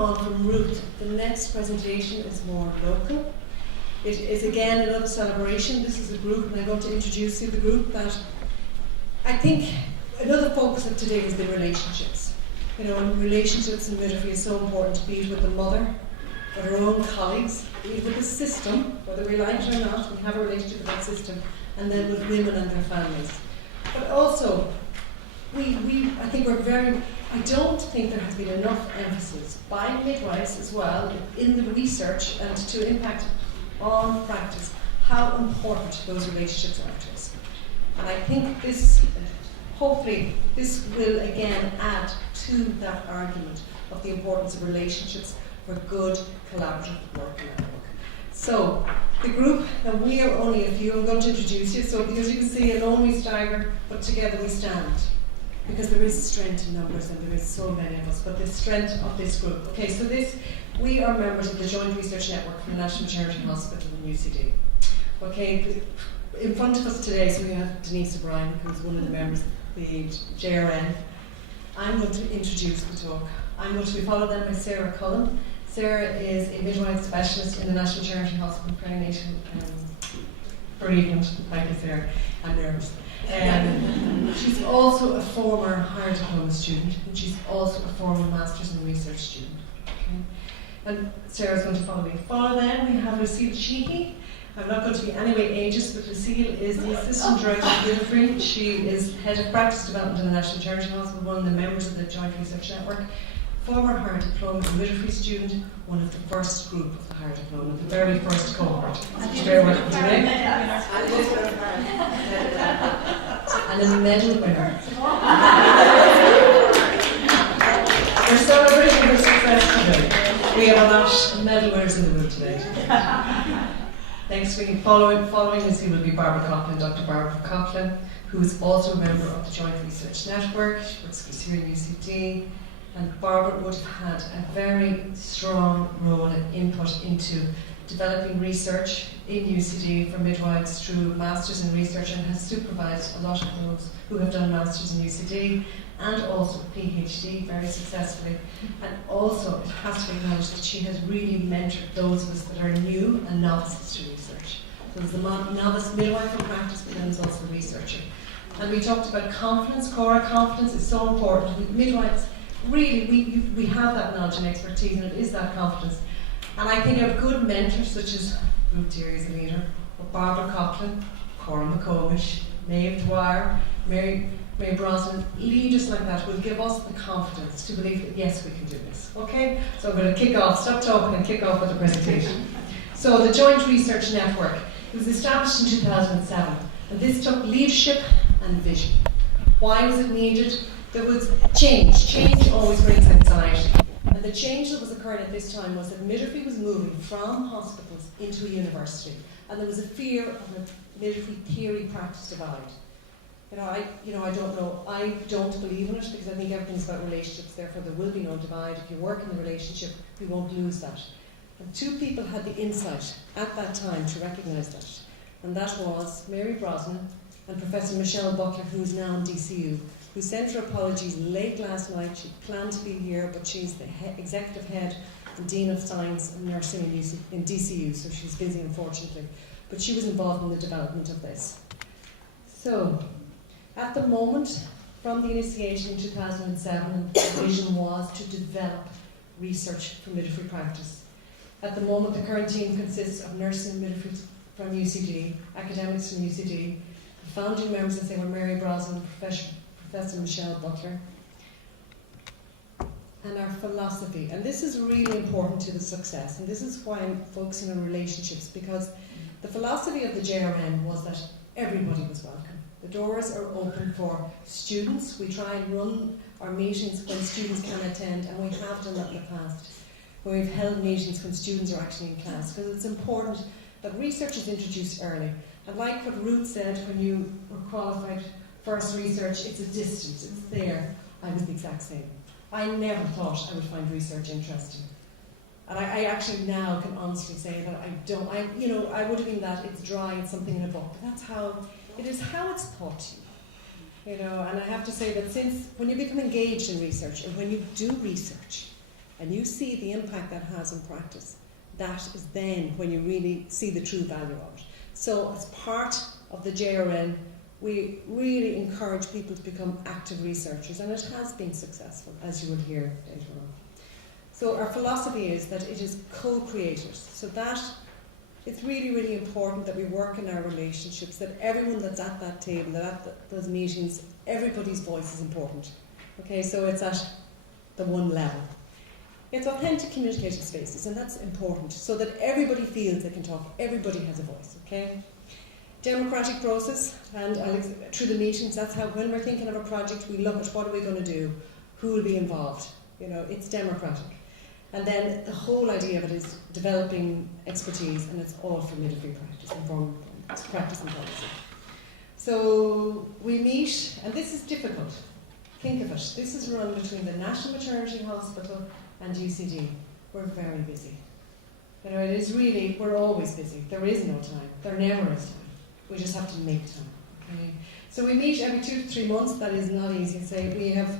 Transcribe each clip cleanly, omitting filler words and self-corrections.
on from Ruth, the next presentation is more local. It is again another celebration. This is a group, and I'm going to introduce you the group that I think another focus of today is the relationships. You know, and relationships in midwifery is so important, be it with the mother, with her own colleagues, be it with the system, whether we like it or not, we have a relationship with that system, and then with women and their families. But also, I don't think there has been enough emphasis by midwives as well in the research and to impact on practice how important those relationships are to us. And I think this, hopefully, this will again add to that argument of the importance of relationships for good collaborative work and network. So, the group, and we are only a few, I'm going to introduce you. So, because you can see, alone we stagger, but together we stand. Because there is strength in numbers and there is so many of us, but the strength of this group. Okay, so we are members of the Joint Research Network from the National Maternity Hospital in UCD. Okay, in front of us today, so we have Denise O'Brien, who's one of the members of the JRN. I'm going to introduce the talk. I'm going to be followed then by Sarah Cullen. Sarah is a midwife specialist in the National Maternity Hospital, Perineal, Bereavement. Thank you, Sarah. I'm nervous. She's also a former higher diploma student, and she's also a former Masters in Research student. Okay? And Sarah's going to follow me. Follow then, we have Lucille Sheehy. I'm not going to be anyway ageist, but Lucille is the Assistant Director of Midwifery. She is Head of Practice Development in the National Maternity Hospital, one of the members of the Joint Research Network, former higher diploma midwifery student, one of the first group of the higher diploma, the very first cohort. Bear with me today. And a medal winner. We're celebrating her success today. We have a lot of medal winners in the room today. Next week, following us, will be Barbara Coughlin, Dr. Barbara Coughlin, who is also a member of the Joint Research Network. She works here in UCD. And Barbara would have had a very strong role and input into developing research in UCD for midwives through Masters in Research, and has supervised a lot of those who have done Masters in UCD and also PhD very successfully. And also, it has to be acknowledged that she has really mentored those of us that are new and novices to research. So there's the novice midwife in practice, but then there's also the researcher. And we talked about confidence. Cora, confidence is so important. With midwives, really, we have that knowledge and expertise, and it is that confidence. And I think of good mentors such as Ruth Deary as a leader, or Barbara Coughlin, Cora McComish, Maeve Dwyer, Mary Brosnan, leaders like that will give us the confidence to believe that yes, we can do this. Okay? So I'm going to kick off, stop talking and kick off with the presentation. So the Joint Research Network, it was established in 2007, and this took leadership and vision. Why was it needed? There was change. Change always brings anxiety. And the change that was occurring at this time was that midwifery was moving from hospitals into a university. And there was a fear of a midwifery theory practice divide. I don't know. I don't believe in it because I think everything's about relationships, therefore there will be no divide. If you work in the relationship, we won't lose that. And two people had the insight at that time to recognise that. And that was Mary Brosnan and Professor Michelle Buckler, who is now in DCU, who sent her apologies late last night. She planned to be here, but she's the executive head and Dean of Science and Nursing in DCU, so she's busy, unfortunately. But she was involved in the development of this. So, at the moment, from the initiation in 2007, the vision was to develop research for midwifery practice. At the moment, the current team consists of nursing and midwifery from UCD, academics from UCD. The founding members, as I say, were Mary Brosnan, Professor Michelle Buckler. And our philosophy, and this is really important to the success, and this is why I'm focusing on relationships, because the philosophy of the JRN was that everybody was welcome. The doors are open for students. We try and run our meetings when students can attend, and we have done that in the past, where we've held meetings when students are actually in class, because it's important that research is introduced early. And like what Ruth said when you were qualified first research, it's a distance, it's there. I was the exact same. I never thought I would find research interesting. And I actually now can honestly say that I would have been that it's dry, it's something in a book, but that's how, it is how it's taught to you. And I have to say that when you become engaged in research, and when you do research, and you see the impact that has in practice, that is then when you really see the true value of it. So as part of the JRN, we really encourage people to become active researchers, and it has been successful, as you will hear later on. So our philosophy is that it is co-creators, so that it's really, really important that we work in our relationships, that everyone that's at that table, that at those meetings, everybody's voice is important. Okay, so it's at the one level. It's authentic communication spaces, and that's important, so that everybody feels they can talk, everybody has a voice, okay? Democratic process, and through the meetings, that's how, when we're thinking of a project, we look at what are we going to do, who will be involved, you know, it's democratic. And then the whole idea of it is developing expertise, and it's all for midwifery practice, informed practice and policy. So we meet, and this is difficult. Think of it. This is run between the National Maternity Hospital and UCD. We're very busy. You know, it is really, we're always busy. There is no time. There never is time. We just have to make time. Okay? So we meet every 2 to 3 months. That is not easy to say. We have,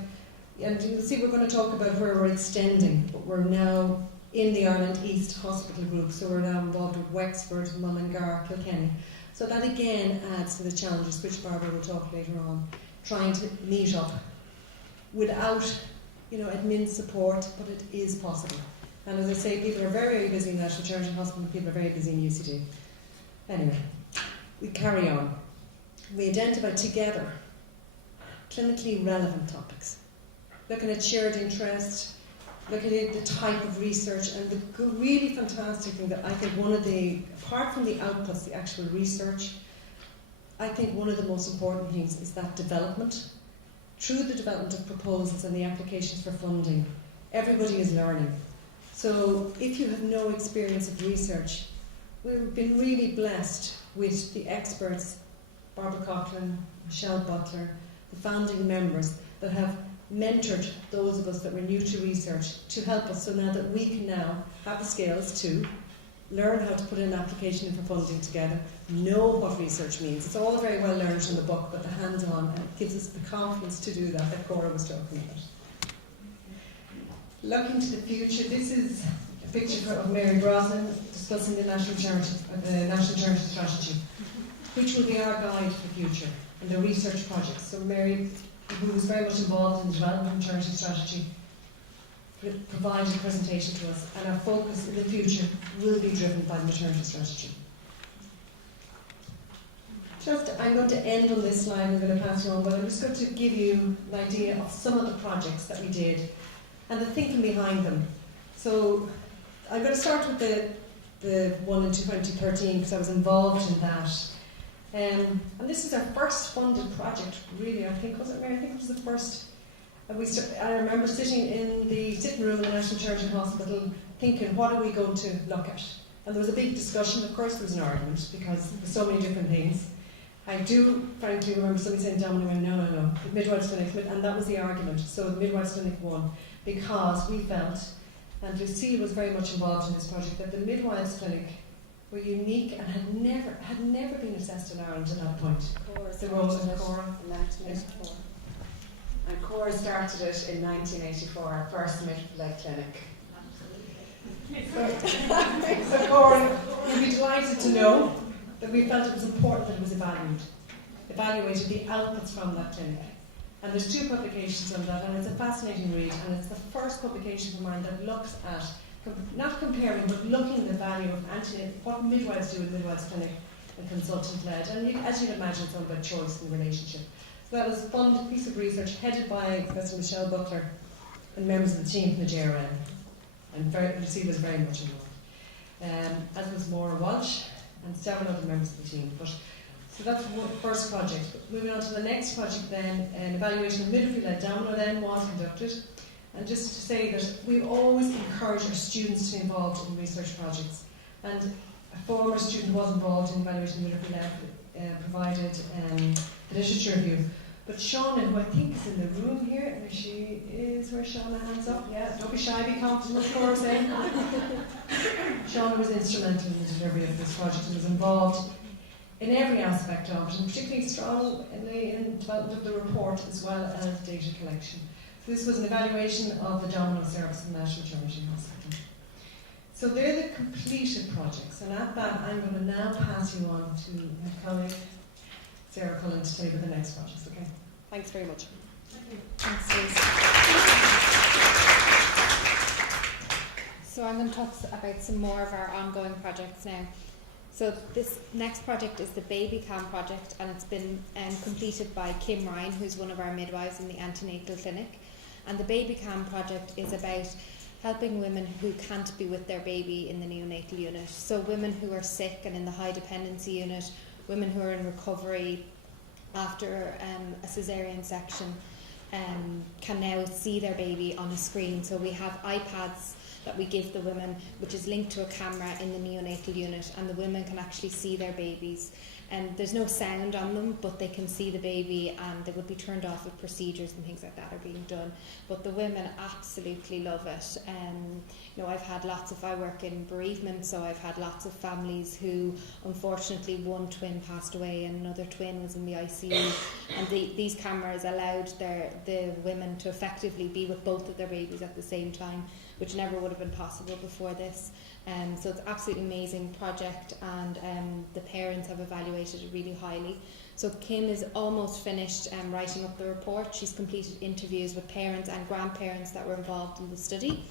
and you'll see we're going to talk about where we're extending, but we're now in the Ireland East Hospital Group, so we're now involved with Wexford, Mullingar, Kilkenny. So that again adds to the challenges, which Barbara will talk later on, trying to meet up without, you know, admin support, but it is possible. And as I say, people are very, very busy in the National Maternity Hospital, people are very busy in UCD. Anyway, we carry on. We identify together clinically relevant topics, looking at shared interest, looking at the type of research, and the really fantastic thing that I think one of the, apart from the outputs, the actual research, I think one of the most important things is that development. Through the development of proposals and the applications for funding, everybody is learning. So if you have no experience of research, we've been really blessed with the experts, Barbara Coughlin, Michelle Butler, the founding members that have mentored those of us that were new to research to help us, so now that we can now have the skills to learn how to put an application for funding together, know what research means. It's all very well learned in the book, but the hands-on, and it gives us the confidence to do that Cora was talking about. Looking to the future, this is a picture of Mary Brosnan discussing the National Maternity Strategy, which will be our guide for the future and the research projects. So Mary, who was very much involved in the development of the maternity strategy, provided a presentation to us, and our focus in the future will be driven by the maternity strategy. I'm going to end on this slide, I'm going to pass you on, but I'm just going to give you an idea of some of the projects that we did and the thinking behind them. So I'm going to start with the one in 2013, because I was involved in that. And this is our first funded project, really, I think, was it, Mary? I think it was the first. I remember sitting in the sitting room in the National Maternity Hospital thinking, what are we going to look at? And there was a big discussion. Of course there was an argument, because there were so many different things. I do, frankly, remember somebody saying, Dominic, no, the Midwives Clinic, and that was the argument. So the Midwives Clinic won, because we felt, and Lucille was very much involved in this project, that the Midwives Clinic were unique and had never been assessed in Ireland at that point. The role of Cora in 1984. And Cora started it in 1984, our first midwife clinic. So Cora, you'd be delighted to know that we felt it was important that it was evaluated the outputs from that clinic. And there's 2 publications on that, and it's a fascinating read, and it's the first publication of mine that looks at, not comparing, but looking at the value of what midwives do in Midwives Clinic and consultant-led. And as you'd imagine, it's all about choice and relationship. So that was a funded piece of research headed by Professor Michelle Butler and members of the team from the JRN. And Lucy was very much involved. As was Maura Walsh and several other members of the team. So that's the first project. Moving on to the next project then, an evaluation of midwifery-led domino then was conducted. And just to say that we always encourage our students to be involved in research projects. And a former student was involved in evaluation of midwifery-led, provided the literature review. But Shauna, who I think is in the room here, and she is, where's Shauna? Hands up, yeah, don't be shy, be confident, of course, eh? Shauna was instrumental in the delivery of this project and was involved in every aspect of it, and particularly strong in the development of the report as well as data collection. This was an evaluation of the domino service in the National Charity Hospital. So they're the completed projects, and at that I'm going to now pass you on to my colleague Sarah Cullen to tell you about the next projects. Okay? Thanks very much. Thank you. Thanks, Suze. So I'm going to talk about some more of our ongoing projects now. So this next project is the Baby Cam project, and it's been completed by Kim Ryan, who's one of our midwives in the antenatal clinic. And the Baby Cam project is about helping women who can't be with their baby in the neonatal unit. So women who are sick and in the high dependency unit, women who are in recovery after a caesarean section, can now see their baby on a screen. So we have iPads that we give the women, which is linked to a camera in the neonatal unit, and the women can actually see their babies. And there's no sound on them, but they can see the baby, and they would be turned off if procedures and things like that are being done. But the women absolutely love it. I've had I work in bereavement, so I've had lots of families who, unfortunately, one twin passed away and another twin was in the ICU. And these cameras allowed the women to effectively be with both of their babies at the same time, which never would have been possible before this. So it's an absolutely amazing project, and the parents have evaluated it really highly. So Kim is almost finished writing up the report. She's completed interviews with parents and grandparents that were involved in the study.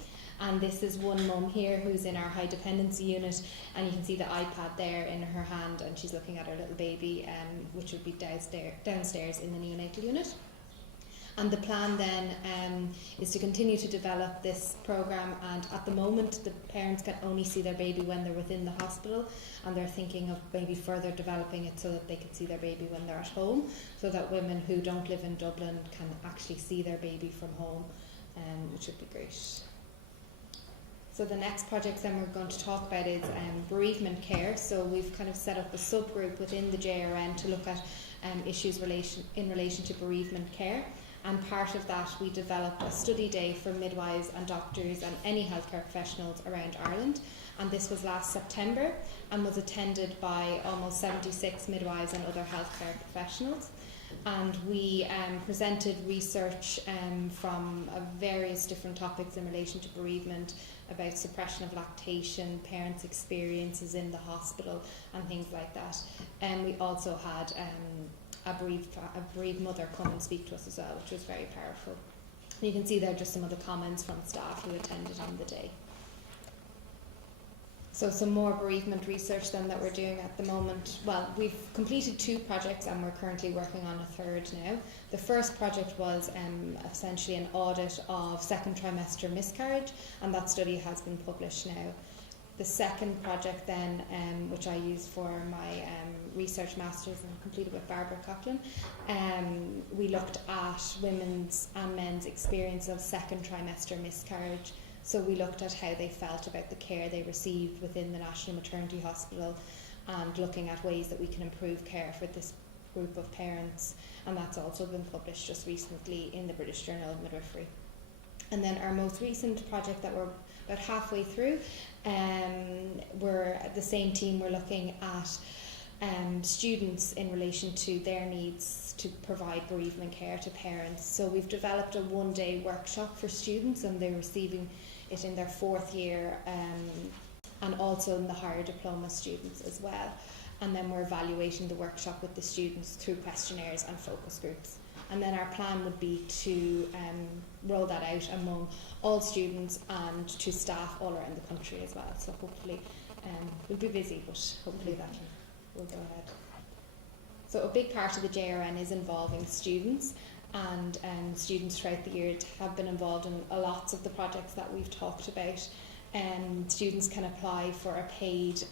And this is one mum here who's in our high dependency unit, and you can see the iPad there in her hand, and she's looking at her little baby, which would be downstairs in the neonatal unit. And the plan then is to continue to develop this programme, and at the moment the parents can only see their baby when they're within the hospital, and they're thinking of maybe further developing it so that they can see their baby when they're at home, so that women who don't live in Dublin can actually see their baby from home, which would be great. So the next project then we're going to talk about is bereavement care. So we've kind of set up a subgroup within the JRN to look at issues in relation to bereavement care. And part of that, we developed a study day for midwives and doctors and any healthcare professionals around Ireland. And this was last September and was attended by almost 76 midwives and other healthcare professionals. And we presented research from various different topics in relation to bereavement, about suppression of lactation, parents' experiences in the hospital, and things like that. And we also had a bereaved mother come and speak to us as well, which was very powerful. You can see there just some of the comments from staff who attended on the day. So some more bereavement research then that we're doing at the moment. Well, we've completed 2 projects and we're currently working on a third now. The first project was essentially an audit of second trimester miscarriage, and that study has been published now. The second project then, which I used for my research masters and completed with Barbara Coughlin, we looked at women's and men's experience of second trimester miscarriage. So we looked at how they felt about the care they received within the National Maternity Hospital, and looking at ways that we can improve care for this group of parents. And that's also been published just recently in the British Journal of Midwifery. And then our most recent project that we're about halfway through, we're the same team, we're looking at students in relation to their needs to provide bereavement care to parents. So we've developed a 1-day workshop for students, and they're receiving it in their 4th year, and also in the higher diploma students as well. And then we're evaluating the workshop with the students through questionnaires and focus groups. And then our plan would be to roll that out among all students and to staff all around the country as well. So hopefully we'll be busy, but hopefully that will go ahead. So a big part of the JRN is involving students, and students throughout the year have been involved in lots of the projects that we've talked about. Students can apply for a paid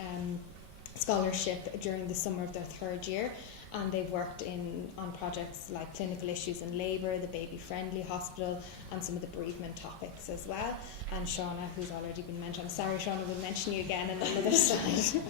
scholarship during the summer of their 3rd year, and they've worked on projects like clinical issues in labour, the baby-friendly hospital, and some of the bereavement topics as well. And Shauna, who's already been mentioned, I'm sorry Shauna, we'll mention you again on another slide.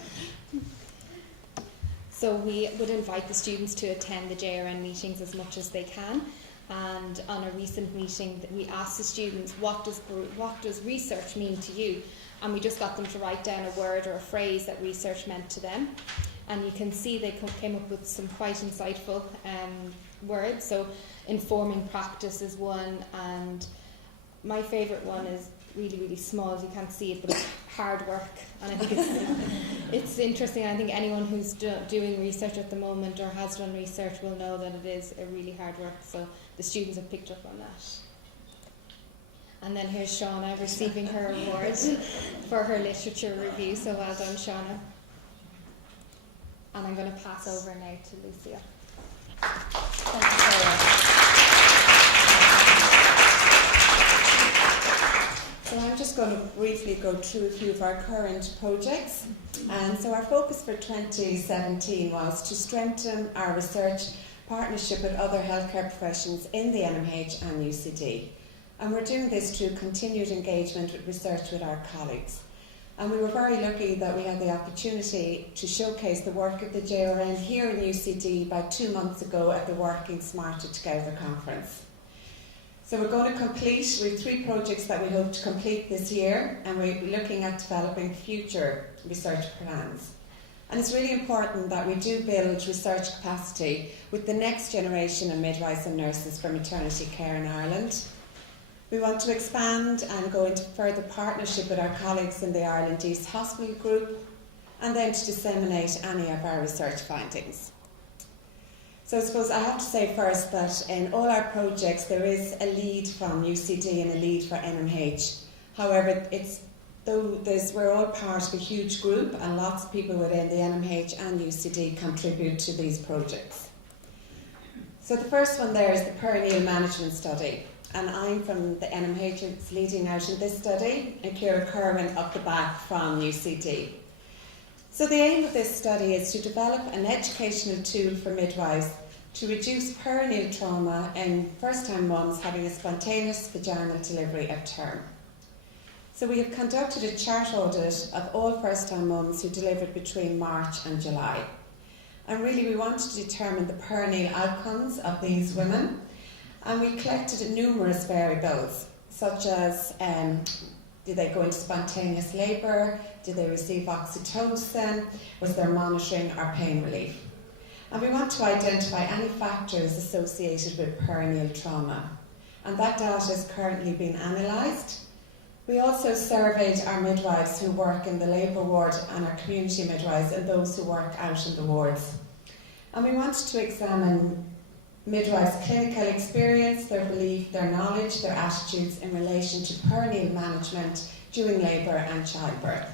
So we would invite the students to attend the JRN meetings as much as they can. And on a recent meeting, we asked the students, what does research mean to you? And we just got them to write down a word or a phrase that research meant to them. And you can see they came up with some quite insightful words. So informing practice is one, and my favourite one is really, really small, as you can't see it, but it's hard work. And I think it's interesting. I think anyone who's doing research at the moment or has done research will know that it is a really hard work. So the students have picked up on that. And then here's Shauna receiving her award for her literature review. So well done, Shauna. And I'm going to pass over now to Lucia. Thank you, Sarah. So I'm just going to briefly go through a few of our current projects. And so our focus for 2017 was to strengthen our research partnership with other healthcare professions in the NMH and UCD. And we're doing this through continued engagement with research with our colleagues. And we were very lucky that we had the opportunity to showcase the work of the JRN here in UCD about 2 months ago at the Working Smarter Together conference. So we're going to complete, we have 3 projects that we hope to complete this year, and we're looking at developing future research plans. And it's really important that we do build research capacity with the next generation of midwives and nurses for maternity care in Ireland. We want to expand and go into further partnership with our colleagues in the Ireland East Hospital Group, and then to disseminate any of our research findings. So I suppose I have to say first that in all our projects there is a lead from UCD and a lead for NMH. However, we're all part of a huge group, and lots of people within the NMH and UCD contribute to these projects. So the first one there is the Perineal Management Study. And I'm from the NMH that's leading out in this study, and Ciara Kerwin up the back from UCD. So the aim of this study is to develop an educational tool for midwives to reduce perineal trauma in first-time mums having a spontaneous vaginal delivery at term. So we have conducted a chart audit of all first-time mums who delivered between March and July. And really we wanted to determine the perineal outcomes of these women. And we collected numerous variables, such as did they go into spontaneous labour, did they receive oxytocin, was there monitoring or pain relief. And we want to identify any factors associated with perineal trauma. And that data is currently being analysed. We also surveyed our midwives who work in the labour ward and our community midwives and those who work out in the wards. And we wanted to examine midwives' clinical experience, their belief, their knowledge, their attitudes in relation to perineal management during labour and childbirth.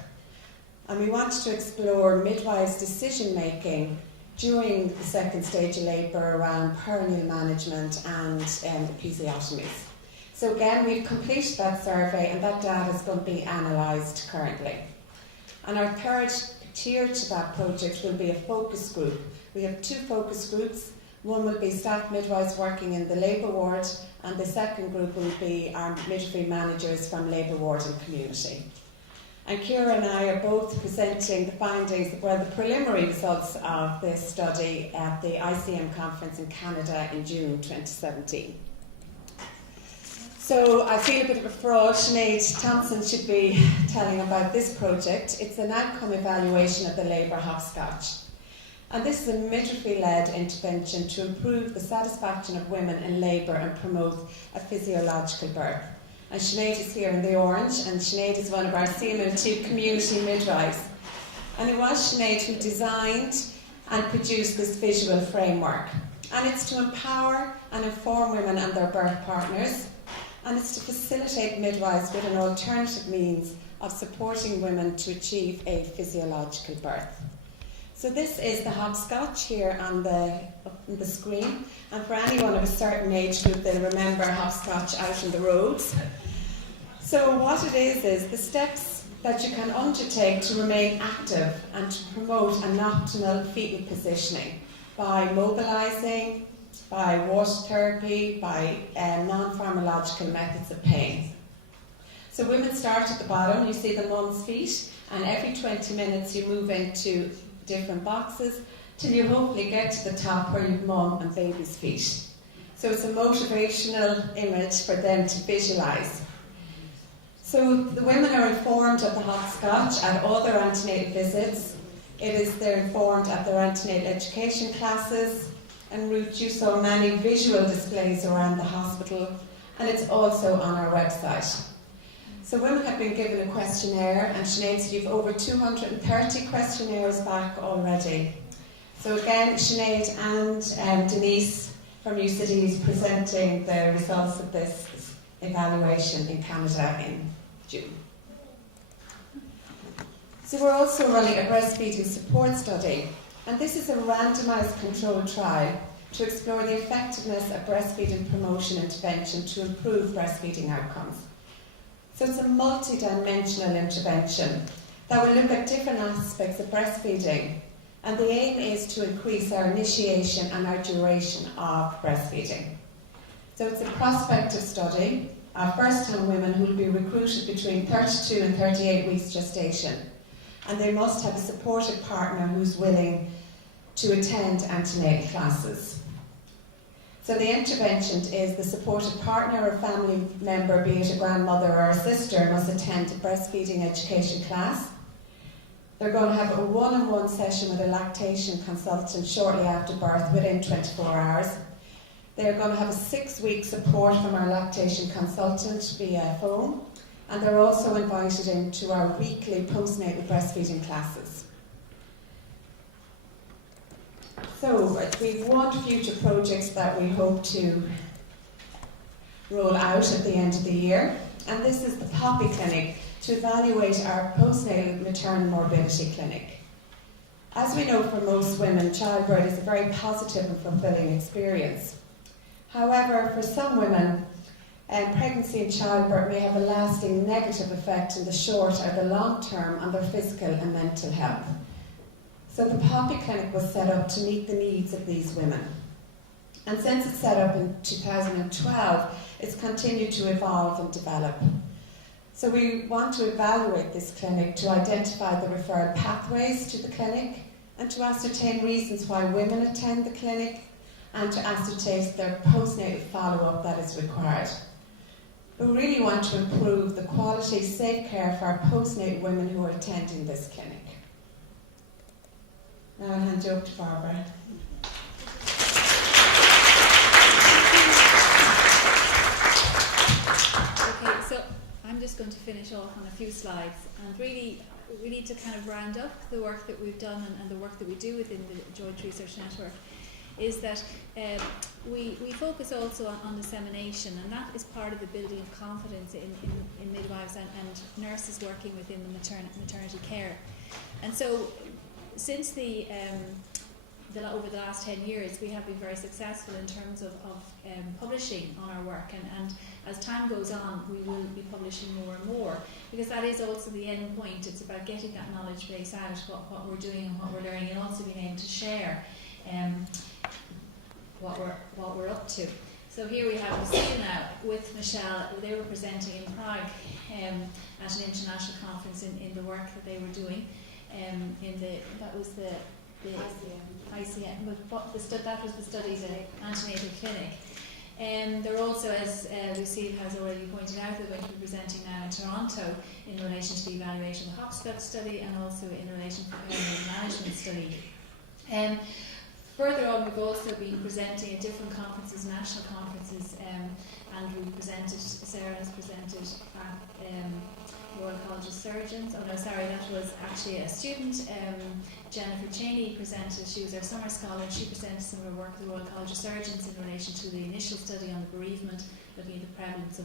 And we wanted to explore midwives' decision making during the second stage of labour around perineal management and episiotomies. So again, we've completed that survey and that data is going to be analysed currently. And our third tier to that project will be a focus group. We have 2 focus groups. One will be staff midwives working in the labour ward, and the second group will be our midwifery managers from labour ward and community. And Ciara and I are both presenting the findings, the preliminary results of this study at the ICM conference in Canada in June 2017. So I feel a bit of a fraud. Sinead Thompson should be telling about this project. It's an outcome evaluation of the labour hopscotch. And this is a midwifery-led intervention to improve the satisfaction of women in labour and promote a physiological birth. And Sinead is here in the orange, and Sinead is one of our CML2 community midwives. And it was Sinead who designed and produced this visual framework. And it's to empower and inform women and their birth partners, and it's to facilitate midwives with an alternative means of supporting women to achieve a physiological birth. So this is the hopscotch here on the screen, and for anyone of a certain age group they'll remember hopscotch out on the roads. So what it is the steps that you can undertake to remain active and to promote an optimal fetal positioning by mobilising, by water therapy, by non-pharmacological methods of pain. So women start at the bottom, you see the mum's feet, and every 20 minutes you move into different boxes till you hopefully get to the top where you've mum and baby's feet. So it's a motivational image for them to visualise. So the women are informed of the hopscotch at all their antenatal visits. They're informed at their antenatal education classes, En route you saw many visual displays around the hospital, and it's also on our website. So women have been given a questionnaire, and Sinead said you've over 230 questionnaires back already. So again, Sinead and Denise from UCD is presenting the results of this evaluation in Canada in June. So we're also running a breastfeeding support study, and this is a randomised controlled trial to explore the effectiveness of breastfeeding promotion intervention to improve breastfeeding outcomes. So it's a multi-dimensional intervention that will look at different aspects of breastfeeding, and the aim is to increase our initiation and our duration of breastfeeding. So it's a prospective study of first-time women who will be recruited between 32 and 38 weeks gestation, and they must have a supportive partner who's willing to attend antenatal classes. So the intervention is the supportive partner or family member, be it a grandmother or a sister, must attend a breastfeeding education class. They're going to have a one-on-one session with a lactation consultant shortly after birth, within 24 hours. They're going to have a 6-week support from our lactation consultant via phone, and they're also invited into our weekly postnatal breastfeeding classes. So we've 1 future projects that we hope to roll out at the end of the year, and this is the Poppy Clinic to evaluate our postnatal maternal morbidity clinic. As we know, for most women, childbirth is a very positive and fulfilling experience. However, for some women, pregnancy and childbirth may have a lasting negative effect in the short or the long term on their physical and mental health. So the Poppy Clinic was set up to meet the needs of these women. And since it's set up in 2012, it's continued to evolve and develop. So we want to evaluate this clinic to identify the referral pathways to the clinic and to ascertain reasons why women attend the clinic and to ascertain their postnatal follow-up that is required. We really want to improve the quality, safe care for our postnatal women who are attending this clinic. Now I'll hand you over to Barbara. Okay, so I'm just going to finish off on a few slides, and really we need to kind of round up the work that we've done and the work that we do within the Joint Research Network. Is that we focus also on dissemination, and that is part of the building of confidence in midwives and nurses working within the maternity care. And so since over the last 10 years, we have been very successful in terms of publishing on our work, and as time goes on, we will be publishing more and more, because that is also the end point. It's about getting that knowledge base out, what we're doing and what we're learning, and also being able to share what we're up to. So here we have Lucille now with Michelle. They were presenting in Prague at an international conference in the work that they were doing. That was the ICM, but that was the study, the antenatal clinic. They're also, as Lucille has already pointed out, they're going to be presenting now in Toronto in relation to the evaluation of the Hopscotch study, and also in relation to the Perineal management study. Further on, we've also been presenting at different conferences, national conferences, and we presented, Sarah has presented at Royal College of Surgeons. Oh no, sorry, that was actually a student. Jennifer Cheney presented, she was our summer scholar, and she presented some of her work at the Royal College of Surgeons in relation to the initial study on the bereavement, looking at the prevalence of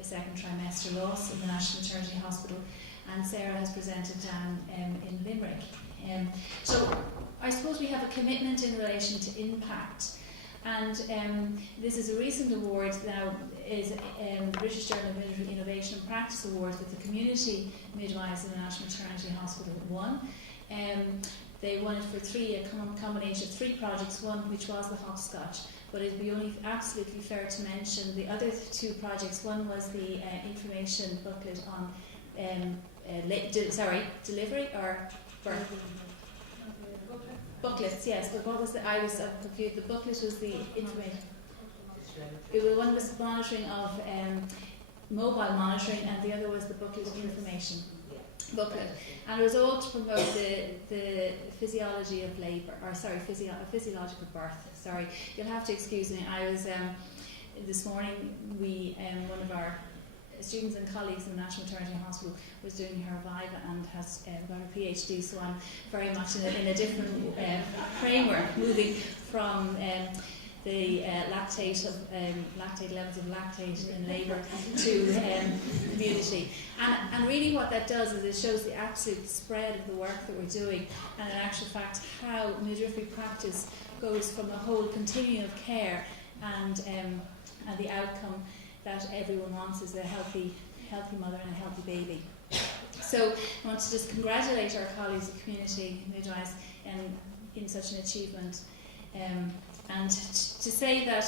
second trimester loss in the National Maternity Hospital. And Sarah has presented down in Limerick. So I suppose we have a commitment in relation to impact, and this is a recent award now, is the British Journal of Midwifery Innovation and Practice Award that the community midwives in the National Maternity Hospital won. They won it for a combination of 3 projects, one which was the Hopscotch, but it'd be only absolutely fair to mention the other 2 projects. One was the information booklet on delivery or birth. Booklets, yes, but what was I was confused. The booklet was the information. One was monitoring of mobile monitoring, and the other was the booklet of information. booklet, and it was all to promote the physiology of labour, or sorry, physiological birth. Sorry, you'll have to excuse me. I was this morning. One of our students and colleagues in the National Maternity Hospital was doing her Viva and has got her PhD. So I'm very much in a different framework, moving from the lactate levels of lactate in labour to community. And really what that does is it shows the absolute spread of the work that we're doing, and in actual fact how midwifery practice goes from a whole continuum of care, and the outcome that everyone wants is a healthy mother and a healthy baby. So I want to just congratulate our colleagues at Community Midwives in such an achievement. And to say that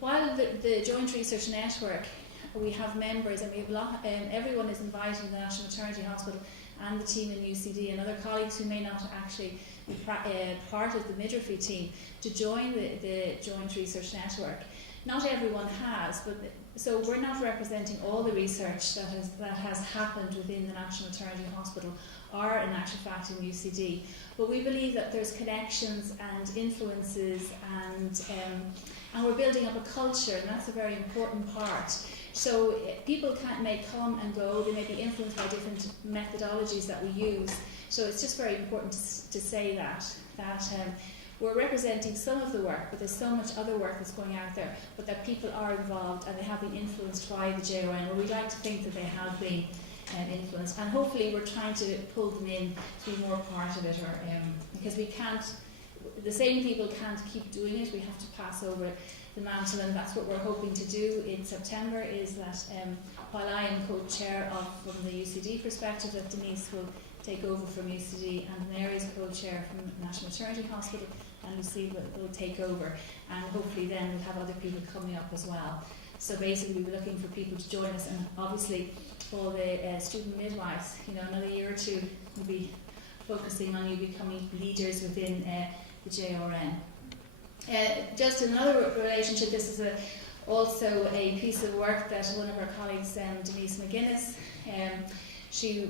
while the Joint Research Network, we have members, and we have everyone is invited in the National Maternity Hospital and the team in UCD and other colleagues who may not actually be part of the midwifery team to join the Joint Research Network. Not everyone has, but so we're not representing all the research that has happened within the National Maternity Hospital or in actual fact in UCD. But we believe that there's connections and influences, and we're building up a culture, and that's a very important part. So people may come and go, they may be influenced by different methodologies that we use. So it's just very important to say that we're representing some of the work, but there's so much other work that's going out there, but that people are involved and they have been influenced by the JON, or we'd like to think that they have been influenced, and hopefully we're trying to pull them in to be more part of it, or because we can't, the same people can't keep doing it, we have to pass over the mantle, and that's what we're hoping to do in September, is that while I am co-chair from the UCD perspective, that Denise will take over from UCD, and Mary's co-chair from the National Maternity Hospital, and Lucy will take over, and hopefully then we'll have other people coming up as well. So basically we're looking for people to join us, and obviously all the student midwives, another year or two we'll be focusing on you becoming leaders within the JRN. Just another relationship, this is also a piece of work that one of our colleagues, Denise McGuinness, she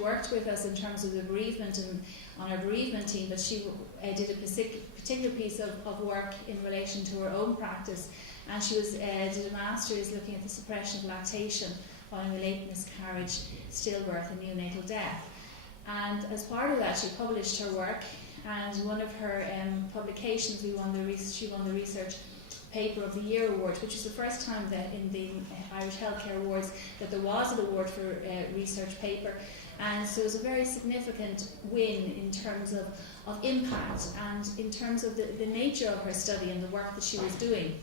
worked with us in terms of the bereavement and on our bereavement team, but she did a particular piece of work in relation to her own practice, and she did a master's looking at the suppression of lactation following late miscarriage, stillbirth and neonatal death. And as part of that, she published her work, and one of her publications, she won the Research Paper of the Year award, which is the first time that in the Irish Healthcare Awards that there was an award for research paper, and so it was a very significant win in terms of impact and in terms of the nature of her study and the work that she was doing.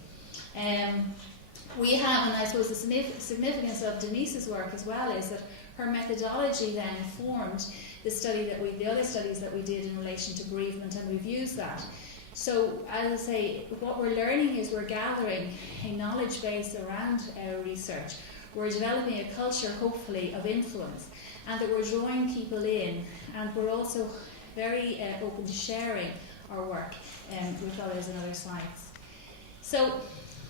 We have, and I suppose the significance of Denise's work as well, is that her methodology then formed the other studies that we did in relation to bereavement, and we've used that. So, as I say, what we're learning is we're gathering a knowledge base around our research. We're developing a culture, hopefully, of influence, and that we're drawing people in, and we're also very open to sharing our work with others and other sites. So,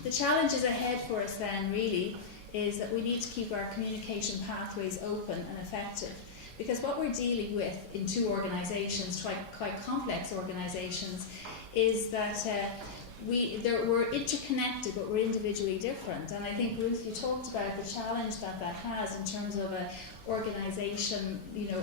the challenges ahead for us then really is that we need to keep our communication pathways open and effective, because what we're dealing with in two organisations, quite complex organisations, is that we're interconnected, but we're individually different. And I think, Ruth, you talked about the challenge that has in terms of an organisation,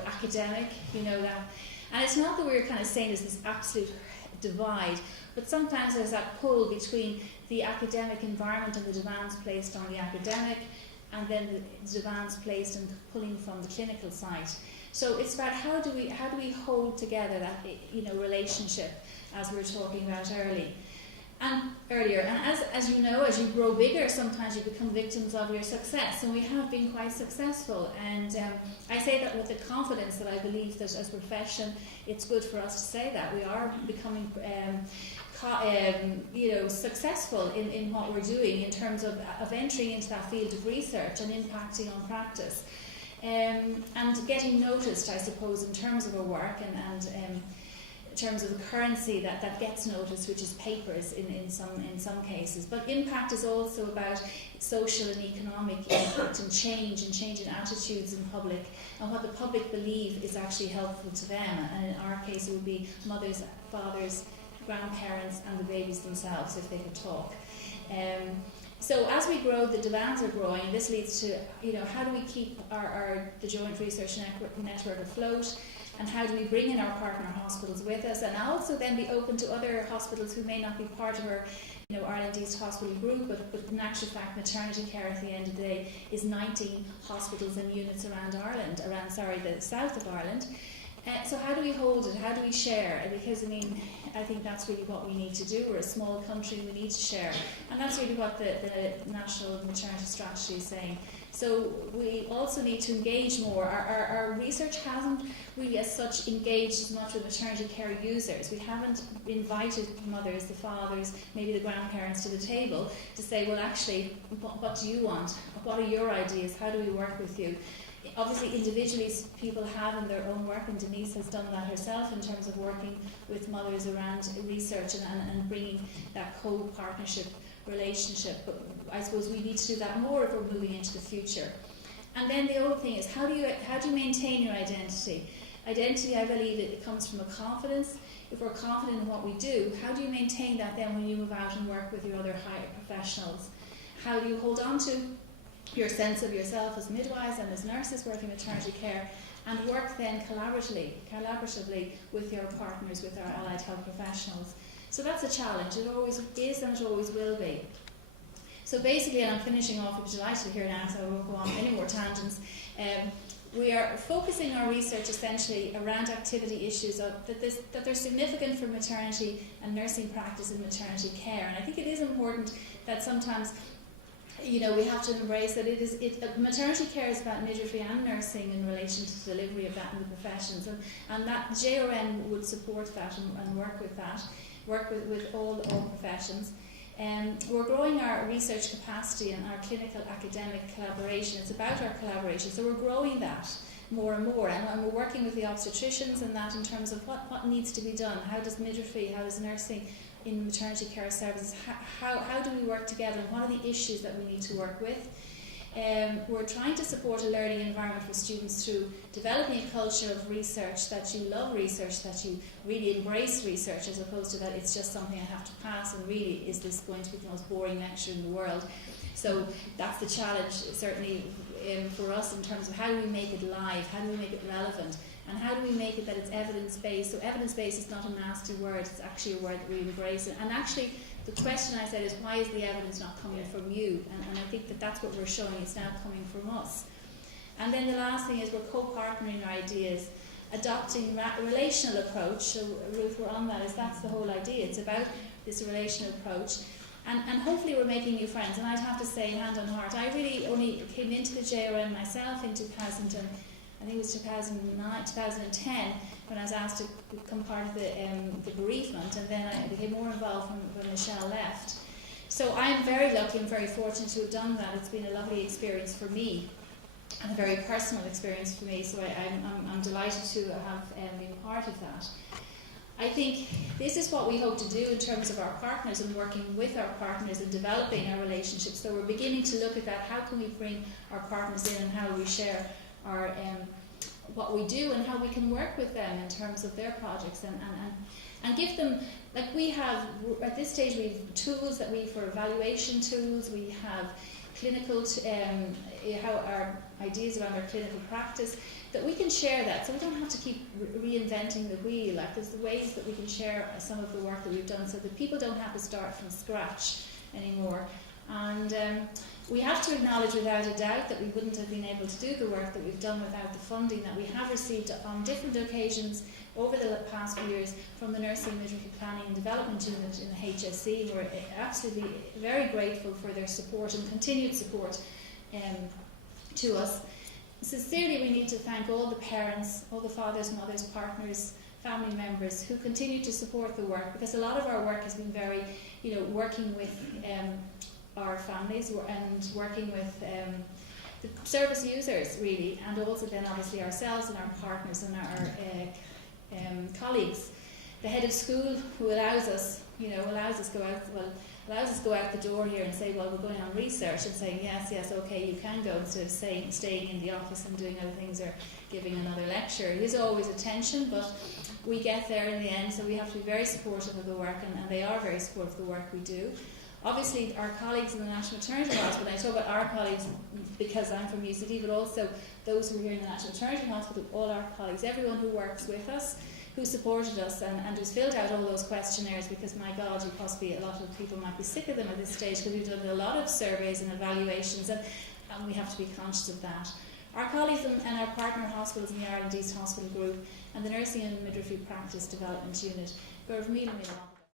academic, that. And it's not that we're kind of saying there's this absolute divide, but sometimes there's that pull between the academic environment and the demands placed on the academic, and then the demands placed and pulling from the clinical side. So it's about how do we hold together that relationship, as we were talking about earlier. And as you know, as you grow bigger, sometimes you become victims of your success, and we have been quite successful. And I say that with the confidence that I believe that as a profession, it's good for us to say that we are becoming successful in what we're doing in terms of entering into that field of research and impacting on practice, and getting noticed, I suppose, in terms of our work, and terms of the currency that gets noticed, which is papers in some cases. But impact is also about social and economic impact and change in attitudes in public, and what the public believe is actually helpful to them. And in our case, it would be mothers, fathers, grandparents, and the babies themselves, if they could talk. So as we grow, the demands are growing, and this leads to, how do we keep the joint research network afloat, and how do we bring in our partner hospitals with us, and also then be open to other hospitals who may not be part of our Ireland East Hospital Group, but in actual fact maternity care at the end of the day is 19 hospitals and units around Ireland, the south of Ireland. So how do we hold it? How do we share? Because I think that's really what we need to do. We're a small country, we need to share. And that's really what the National Maternity Strategy is saying. So we also need to engage more. Our research hasn't really as such engaged as much with maternity care users. We haven't invited mothers, the fathers, maybe the grandparents to the table to say, well actually, what do you want? What are your ideas? How do we work with you? Obviously, individually, people have in their own work, and Denise has done that herself in terms of working with mothers around research and bringing that co-partnership relationship. But I suppose we need to do that more if we're moving into the future. And then the other thing is, how do you maintain your identity? Identity, I believe, it comes from a confidence. If we're confident in what we do, how do you maintain that then when you move out and work with your other higher professionals? How do you hold on to your sense of yourself as midwives and as nurses working maternity care, and work then collaboratively with your partners, with our allied health professionals? So that's a challenge. It always is and it always will be. So basically, and I'm finishing off, I'm delighted here now, so I won't go on any more tangents. We are focusing our research essentially around activity issues that they're significant for maternity and nursing practice in maternity care. And I think it is important that sometimes we have to embrace that maternity care is about midwifery and nursing in relation to the delivery of that in the professions, and that JRN would support that and work with that, work with all professions. We're growing our research capacity and our clinical academic collaboration. It's about our collaboration, so we're growing that more and more, and we're working with the obstetricians and that in terms of what needs to be done. How does midwifery, how does nursing in maternity care services, how do we work together, and what are the issues that we need to work with? We're trying to support a learning environment for students through developing a culture of research, that you love research, that you really embrace research, as opposed to that it's just something I have to pass, and really is this going to be the most boring lecture in the world. So that's the challenge certainly for us in terms of how do we make it live, how do we make it relevant, and how do we make it that it's evidence-based. So evidence-based is not a nasty word, it's actually a word that we embrace. And actually the question I said is, why is the evidence not coming from you? And I think that's what we're showing, it's now coming from us. And then the last thing is we're co-partnering our ideas, adopting a relational approach. So Ruth, we're on that, that's the whole idea. It's about this relational approach. And hopefully we're making new friends. And I'd have to say, hand on heart, I really only came into the JRN myself in 2010, when I was asked to become part of the bereavement, and then I became more involved when Michelle left. So I am very lucky and very fortunate to have done that. It's been a lovely experience for me, and a very personal experience for me, so I'm delighted to have been part of that. I think this is what we hope to do in terms of our partners and working with our partners and developing our relationships. So we're beginning to look at that. How can we bring our partners in, and how do we share our what we do, and how we can work with them in terms of their projects, and give them, like we have at this stage, we have tools for evaluation tools, we have clinical how our ideas around our clinical practice, that we can share that, so we don't have to keep reinventing the wheel. Like there's the ways that we can share some of the work that we've done, so that people don't have to start from scratch anymore. And we have to acknowledge without a doubt that we wouldn't have been able to do the work that we've done without the funding that we have received on different occasions over the past few years from the Nursing Midwifery Planning and Development Unit in the HSE. We're absolutely very grateful for their support and continued support to us. Sincerely, we need to thank all the parents, all the fathers, mothers, partners, family members who continue to support the work, because a lot of our work has been very, working with our families and working with the service users really, and also then obviously ourselves and our partners and our colleagues. the head of school who allows us go out the door here and say, well, we're going on research, and saying, yes, okay, you can go, instead of staying in the office and doing other things or giving another lecture. It is always a tension, but we get there in the end, so we have to be very supportive of the work, and they are very supportive of the work we do. Obviously, our colleagues in the National Maternity Hospital, and I talk about our colleagues because I'm from UCD, but also those who are here in the National Maternity Hospital, all our colleagues, everyone who works with us, who supported us and who's filled out all those questionnaires, because my God, a lot of people might be sick of them at this stage, because we've done a lot of surveys and evaluations, and we have to be conscious of that. Our colleagues and our partner hospitals in the Ireland East Hospital Group and the Nursing and Midwifery Practice Development Unit go really, really well.